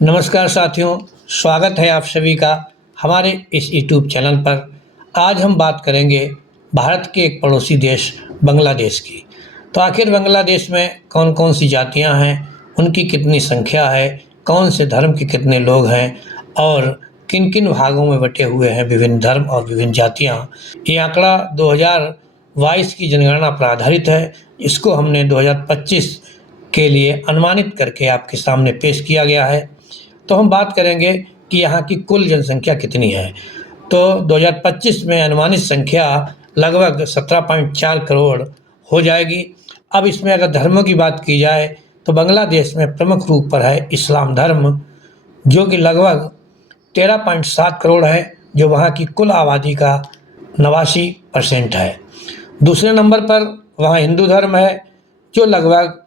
नमस्कार साथियों, स्वागत है आप सभी का हमारे इस यूट्यूब चैनल पर। आज हम बात करेंगे भारत के एक पड़ोसी देश बांग्लादेश की। तो आखिर बांग्लादेश में कौन कौन सी जातियां हैं, उनकी कितनी संख्या है, कौन से धर्म के कितने लोग हैं और किन किन भागों में बटे हुए हैं विभिन्न धर्म और विभिन्न जातियां। ये आंकड़ा 2022 की जनगणना पर आधारित है। इसको हमने 2025 के लिए अनुमानित करके आपके सामने पेश किया गया है। तो हम बात करेंगे कि यहाँ की कुल जनसंख्या कितनी है। तो 2025 में अनुमानित संख्या लगभग 17.4 करोड़ हो जाएगी। अब इसमें अगर धर्मों की बात की जाए तो बांग्लादेश में प्रमुख रूप पर है इस्लाम धर्म, जो कि लगभग 13.7 करोड़ है, जो वहाँ की कुल आबादी का 89% है। दूसरे नंबर पर वहाँ हिंदू धर्म है, जो लगभग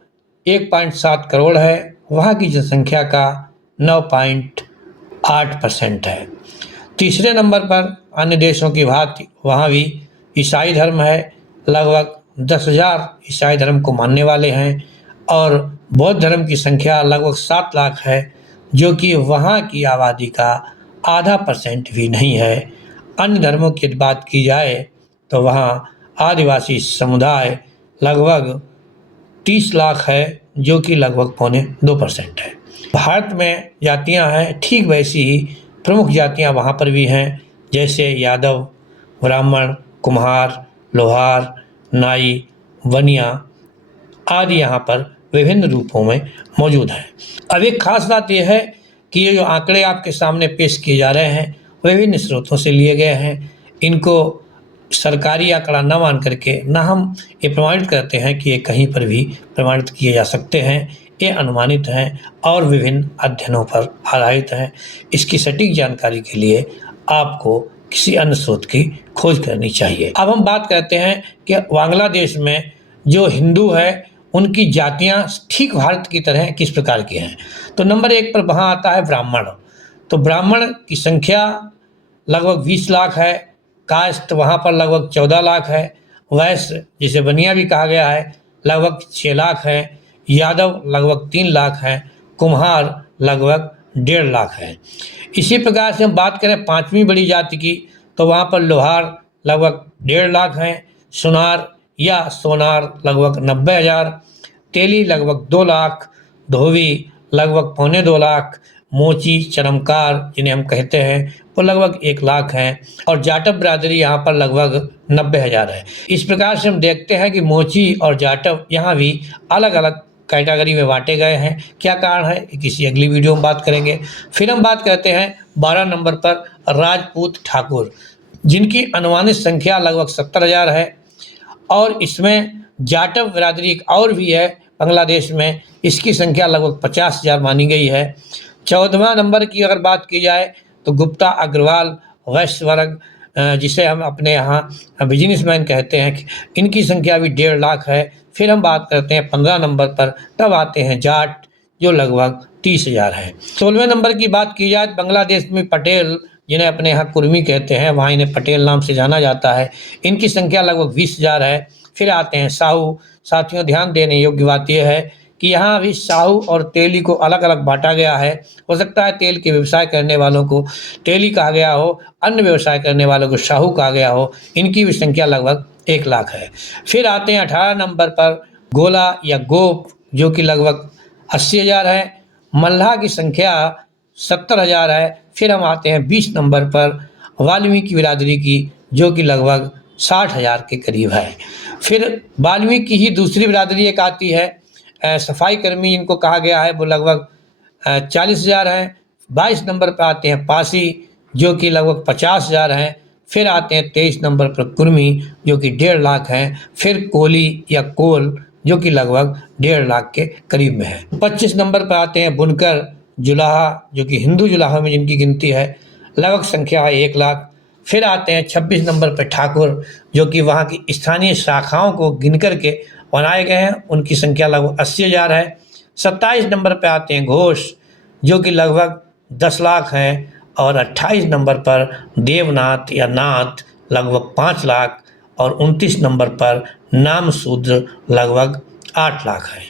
1.7 करोड़ है, वहाँ की जनसंख्या का 9.8% है। तीसरे नंबर पर अन्य देशों की भांति वहाँ भी ईसाई धर्म है, लगभग 10,000 ईसाई धर्म को मानने वाले हैं और बौद्ध धर्म की संख्या लगभग 7 लाख है, जो कि वहाँ की आबादी का आधा % भी नहीं है। अन्य धर्मों की बात की जाए तो वहाँ आदिवासी समुदाय लगभग 30 लाख है, जो कि लगभग 0.25% है। भारत में जातियां हैं, ठीक वैसी ही प्रमुख जातियां वहाँ पर भी हैं, जैसे यादव, ब्राह्मण, कुम्हार, लोहार, नाई, वनिया आदि यहाँ पर विभिन्न रूपों में मौजूद हैं। अब एक खास बात यह है कि ये जो आंकड़े आपके सामने पेश किए जा रहे हैं विभिन्न स्रोतों से लिए गए हैं। इनको सरकारी आंकड़ा न मान करके न हम ये प्रमाणित करते हैं कि ये कहीं पर भी प्रमाणित किए जा सकते हैं। ये अनुमानित हैं और विभिन्न अध्ययनों पर आधारित हैं। इसकी सटीक जानकारी के लिए आपको किसी अन्य स्रोत की खोज करनी चाहिए। अब हम बात करते हैं कि बांग्लादेश में जो हिंदू है उनकी जातियां ठीक भारत की तरह किस प्रकार की हैं। तो नंबर 1 पर वहाँ आता है ब्राह्मण। तो ब्राह्मण की संख्या लगभग 20 लाख है। कास्ट वहाँ पर लगभग 14 लाख है। वैश्य, जिसे बनिया भी कहा गया है, लगभग 6 लाख है। यादव लगभग 3 लाख हैं। कुम्हार लगभग 1.5 लाख है। इसी प्रकार से हम बात करें 5वीं बड़ी जाति की, तो वहाँ पर लोहार लगभग 1.5 लाख हैं। सुनार या सोनार लगभग 90,000। तेली लगभग 2 लाख। धोबी लगभग 1.25 लाख। मोची, चरमकार जिन्हें हम कहते हैं, वो लगभग 1 लाख हैं। और जाटव बिरादरी यहाँ पर लगभग 90,000 है। इस प्रकार से हम देखते हैं कि मोची और जाटव यहाँ भी अलग अलग कैटेगरी में बांटे गए हैं। क्या कारण है, किसी अगली वीडियो में बात करेंगे। फिर हम बात करते हैं 12 नंबर पर राजपूत ठाकुर, जिनकी अनुमानित संख्या लगभग 70,000 है। और इसमें जाटव बिरादरी एक और भी है बांग्लादेश में, इसकी संख्या लगभग 50,000 मानी गई है। 14वां नंबर की अगर बात की जाए तो गुप्ता अग्रवाल वैश्य वर्ग, जिसे हम अपने यहाँ बिजनेसमैन कहते हैं, इनकी संख्या भी 1.5 लाख है। फिर हम बात करते हैं 15 नंबर पर, तब आते हैं जाट, जो लगभग 30,000 है। 16वें नंबर की बात की जाए तो बांग्लादेश में पटेल, जिन्हें अपने यहाँ कुर्मी कहते हैं, वहाँ इन्हें पटेल नाम से जाना जाता है, इनकी संख्या लगभग 20,000 है। फिर आते हैं साहू। साथियों, ध्यान देने योग्य बात यह है कि यहाँ भी साहू और तेली को अलग अलग बांटा गया है। हो सकता है तेल के व्यवसाय करने वालों को तेली कहा गया हो, अन्य व्यवसाय करने वालों को साहू कहा गया हो। इनकी भी संख्या लगभग 1 लाख है। फिर आते हैं 18 नंबर पर गोला या गोप, जो कि लगभग 80,000 है। मल्लाह की संख्या 70,000 है। फिर हम आते हैं 20 नंबर पर वाल्मीकि बिरादरी की, जो कि लगभग 60,000 के करीब है। फिर वाल्मीकि ही दूसरी बिरादरी एक आती है, सफाई कर्मी जिनको कहा गया है, वो लगभग 40,000 हैं। 22 नंबर पर आते हैं पासी, जो कि लगभग 50,000 हैं। फिर आते हैं 23 नंबर पर कुर्मी, जो कि 1.5 लाख हैं। फिर कोली या कोल, जो कि लगभग 1.5 लाख के करीब में है। 25 नंबर पर आते हैं बुनकर जुलाहा, जो कि हिंदू जुलाहा में जिनकी गिनती है, लगभग संख्या है 1 लाख। फिर आते हैं 26 नंबर पर ठाकुर, जो कि वहाँ की स्थानीय शाखाओं को गिन करके बनाए गए हैं, उनकी संख्या लगभग 80,000 है। 27 नंबर पर आते हैं घोष, जो कि लगभग 10 लाख हैं। और 28 नंबर पर देवनाथ या नाथ, लगभग 5 लाख। और 29 नंबर पर नाम शूद्र, लगभग 8 लाख है।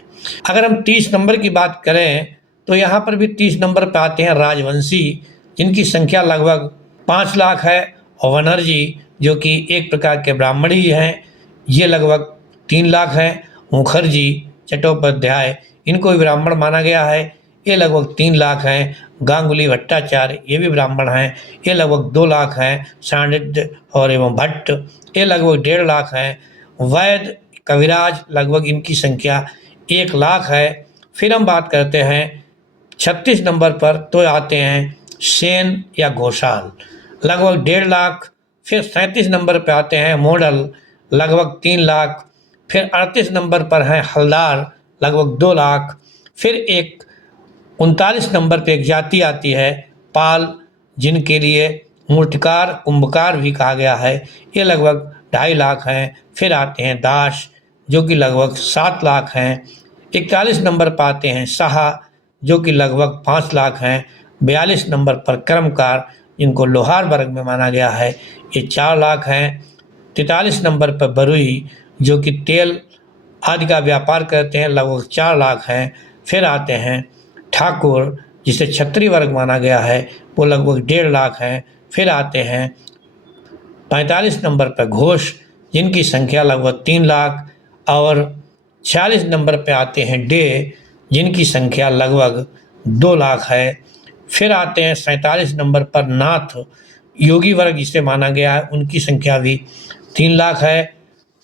अगर हम 30 नंबर की बात करें तो यहाँ पर भी 30 नंबर पर आते हैं राजवंशी, जिनकी संख्या लगभग 5 लाख है। और बनर्जी जो कि एक प्रकार के ब्राह्मण ही हैं, ये लगभग 3 लाख हैं। मुखर्जी, चट्टोपाध्याय, इनको भी ब्राह्मण माना गया है, ये लगभग 3 लाख हैं। गांगुली भट्टाचार्य, ये भी ब्राह्मण हैं, ये लगभग 2 लाख हैं। साणिध्य और एवं भट्ट, ये लगभग 1.5 लाख हैं। वैद, कविराज, लगभग इनकी संख्या 1 लाख है। फिर हम बात करते हैं 36 नंबर पर, तो आते हैं सेन या घोषाल, लगभग 1.5 लाख। फिर 37 नंबर पर आते हैं मॉडल, लगभग 3 लाख। फिर 38 नंबर पर हैं हलदार, लगभग 2 लाख। फिर 39 नंबर पे एक जाति आती है पाल, जिनके लिए मूर्तिकार, कुंभकार भी कहा गया है, ये लगभग 2.5 लाख हैं। फिर आते हैं दास, जो कि लगभग 7 लाख हैं। 41 नंबर पर आते हैं साहा, जो कि लगभग 5 लाख हैं। 42 नंबर पर कर्मकार, जिनको लोहार वर्ग में माना गया है, ये 4 लाख हैं। 43 नंबर पर बरुई, जो कि तेल आदि का व्यापार करते हैं, लगभग 4 लाख हैं। फिर आते हैं ठाकुर, जिसे क्षत्रिय वर्ग माना गया है, वो लगभग 1.5 लाख हैं। फिर आते हैं 45 नंबर पर घोष, जिनकी संख्या लगभग 3 लाख। और 46 नंबर पे आते हैं डे, जिनकी संख्या लगभग 2 लाख है। फिर आते हैं 47 नंबर पर नाथ, योगी वर्ग जिसे माना गया है, उनकी संख्या भी 3 लाख है।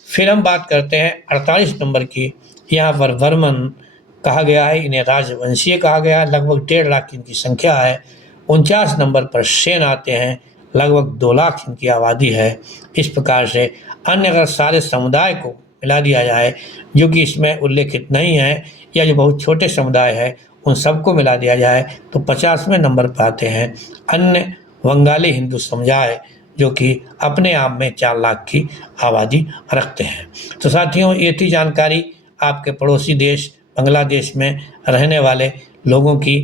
फिर हम बात करते हैं 48 नंबर की, यहाँ पर वर्मन कहा गया है, इन्हें राजवंशीय कहा गया है, लगभग 1.5 लाख इनकी संख्या है। 49 नंबर पर सेन आते हैं, लगभग 2 लाख इनकी आबादी है। इस प्रकार से अन्य अगर सारे समुदाय को मिला दिया जाए, जो कि इसमें उल्लेखित नहीं है, या जो बहुत छोटे समुदाय है, उन सबको मिला दिया जाए तो 50वें नंबर पर आते हैं अन्य बंगाली हिंदू समुदाय, जो कि अपने आप में 4 लाख की आबादी रखते हैं। तो साथियों, ये थी जानकारी आपके पड़ोसी देश बांग्लादेश में रहने वाले लोगों की।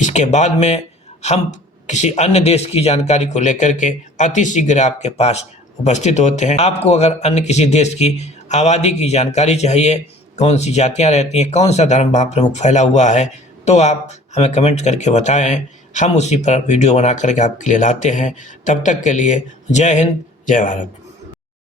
इसके बाद में हम किसी अन्य देश की जानकारी को लेकर के अति शीघ्र आपके पास उपस्थित होते हैं। आपको अगर अन्य किसी देश की आबादी की जानकारी चाहिए, कौन सी जातियां रहती हैं, कौन सा धर्म वहाँ प्रमुख फैला हुआ है, तो आप हमें कमेंट करके बताएं, हम उसी पर वीडियो बना करके आपके लिए लाते हैं। तब तक के लिए जय हिंद, जय भारत।